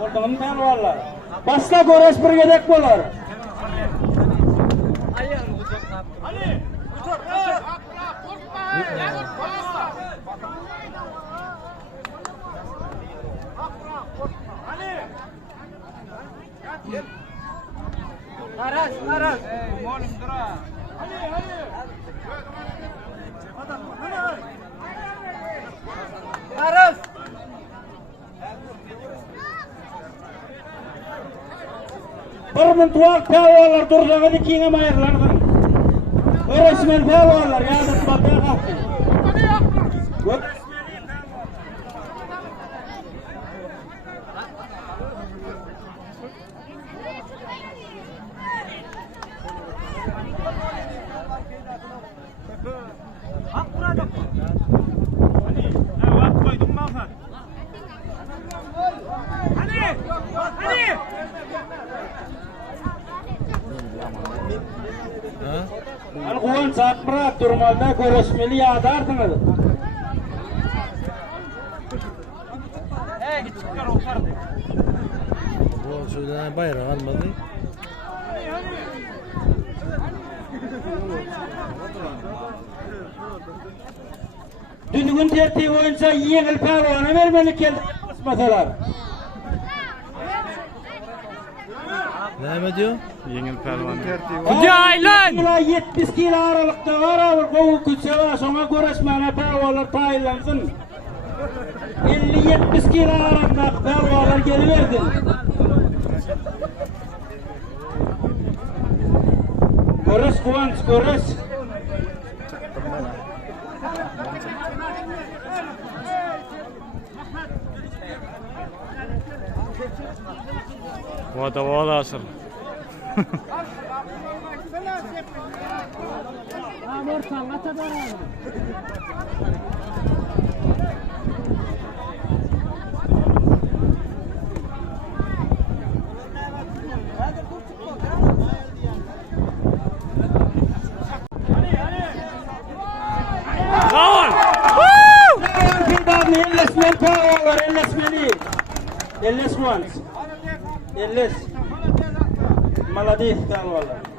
Olduğunu pelvallar. Başka göreş bir gedek bolar. Naraz, naraz. Molim dura. Naraz. Bir mıntıvak pelvallar durduğunu dikine mayırlardan. Öğretmen pelvallar yazıp bakıya kalktı. Hak burada. Hani, vakt koydun mu afar? Hani! Hani! Hani kuvan satmırak durmalda görüşmeli yağdardınız. Git çıkar otar. Bu şuradan bayrağı almadı. Düzgün tertip boyunca yengil pelvana vermeli keldi yapmasalar. Ne diyor? Yengil pelvan. Kila 70 kilo aralıkta var bir kovu kütse var. Sonra görüşmene pelvalar tayinlansın. 50-70 kilo arasında pelvalar geliverdi. Görüş Kıvanç, görüş. Vada asıl. Gol! Ellismen pelvalar, ellismeli. Ellis once. Ellis. Maladif pelvalar.